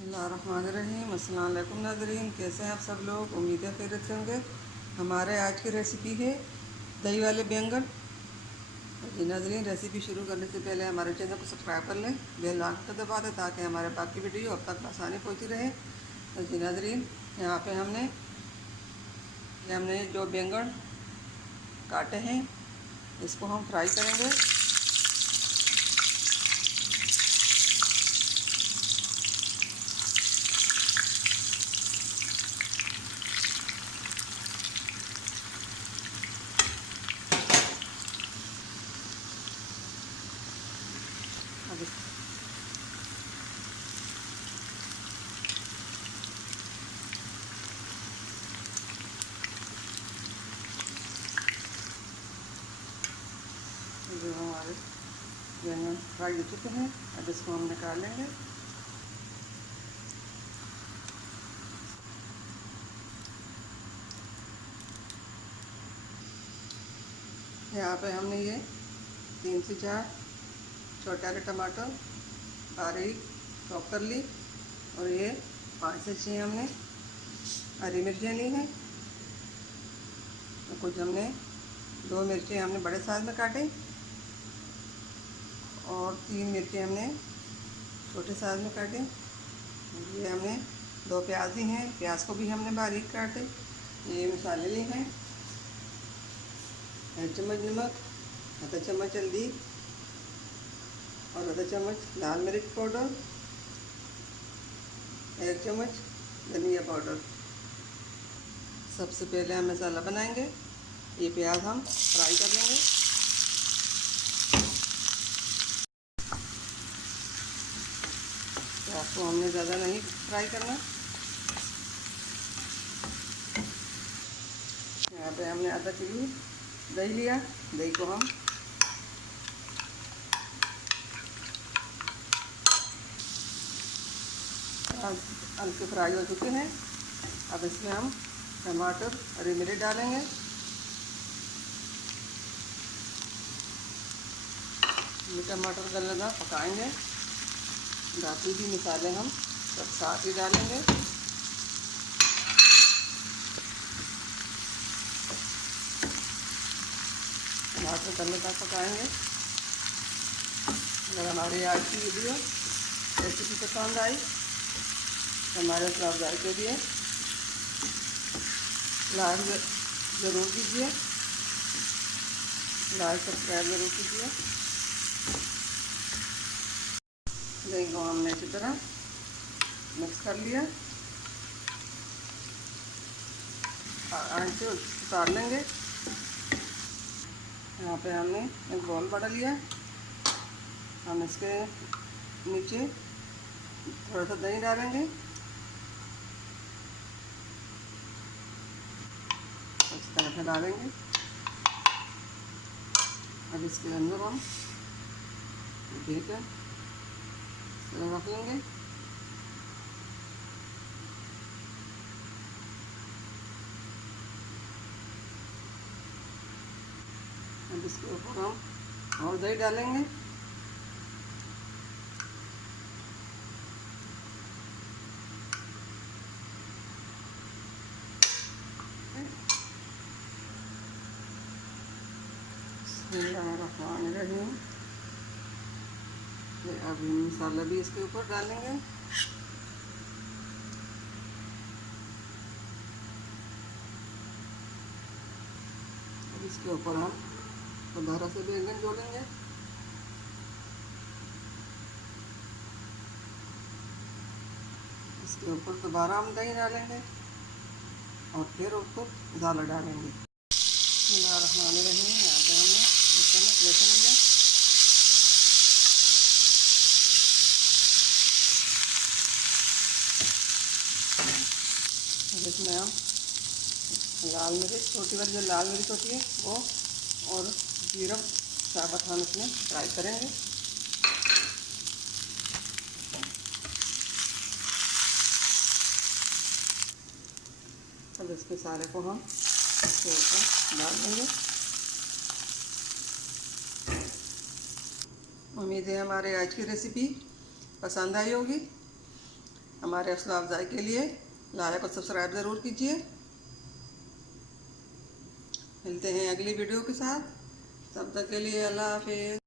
बिस्मिल्लाहिर्रहमानिर्रहीम। अस्सलाम वालेकुम नाज़रीन, कैसे हैं आप सब लोग। उम्मीद है खैरियत से होंगे। हमारे आज की रेसिपी है दही वाले बैंगन। जी नाज़रीन, रेसिपी शुरू करने से पहले हमारे चैनल को सब्सक्राइब कर लें, बेल आइकन दबा दें ताकि हमारे बाकी वीडियो अब तक आसानी पहुँचती रहे। जी नाज़रीन, यहाँ पे हमने जो बैंगन काटे हैं इसको हम फ्राई करेंगे। अब जो हमारे बैंगन फ्राई हो चुके हैं, अब इसको हम निकाल लेंगे। यहाँ पे हमने ये 3 से 4 छोटे वाले टमाटर बारीक चॉप कर ली, और ये 5 से 6 हमने हरी मिर्चियाँ ली हैं। तो कुछ हमने 2 मिर्ची हमने बड़े साइज में काटे, और 3 मिर्ची हमने छोटे साइज में काटे। ये हमने 2 प्याज ली हैं, प्याज को भी हमने बारीक काटे। ये मसाले लिए हैं, 1 चम्मच नमक, आधा चम्मच हल्दी, और आधा चम्मच लाल मिर्च पाउडर, 1 चम्मच धनिया पाउडर। सबसे पहले हम मसाला बनाएंगे। ये प्याज हम फ्राई कर लेंगे। प्याज को हमने ज़्यादा नहीं फ्राई करना। यहाँ पे हमने आधा किलो दही लिया। दही को हम हल्के फ्राई हो चुके हैं। अब इसमें हम टमाटर हरी मिर्च डालेंगे। ये टमाटर गलने तक पकाएंगे। बाकी भी मसाले हम सब साथ ही डालेंगे। टमाटर गलने तक पकाएंगे। अगर हमारी आज की वीडियो रेसिपी पसंद आई तो हमारे सब्सक्राइब के लिए लाइक ज़रूर कीजिए, लाइक सब्सक्राइब ज़रूर कीजिए। दही को हमने अच्छी तरह मिक्स कर लिया। आँच से उतार लेंगे। यहाँ पे हमने एक बॉल बना लिया। हम इसके नीचे थोड़ा सा दही डालेंगे, इस तरह से डालेंगे। अब इसके अंदर हम देकर रख लेंगे। अब इसके ऊपर हम और दही डालेंगे। बिस्मिल्लाहिर्रहमानिर्रहीम। अभी मसाला भी इसके ऊपर डालेंगे। अब इसके ऊपर हम दोबारा से बैंगन जोड़ेंगे। इसके ऊपर दोबारा हम दही डालेंगे और फिर ऊपर मसाला डालेंगे। बिस्मिल्लाहिर्रहमानिर्रहीम। यहाँ पे हमने 1 चम्मच लहसुन लिया। अब इसमें हम लाल मिर्च, छोटी वाली जो लाल मिर्च होती है वो, और जीरा साबुत हम इसमें फ्राई करेंगे। अब इसके सारे को हम इसके ऊपर डाल देंगे। उम्मीद है हमारे आज की रेसिपी पसंद आई होगी। हमारे हौसला अफजाई के लिए लाइक और सब्सक्राइब ज़रूर कीजिए। मिलते हैं अगली वीडियो के साथ, तब तक के लिए अल्लाह हाफिज़।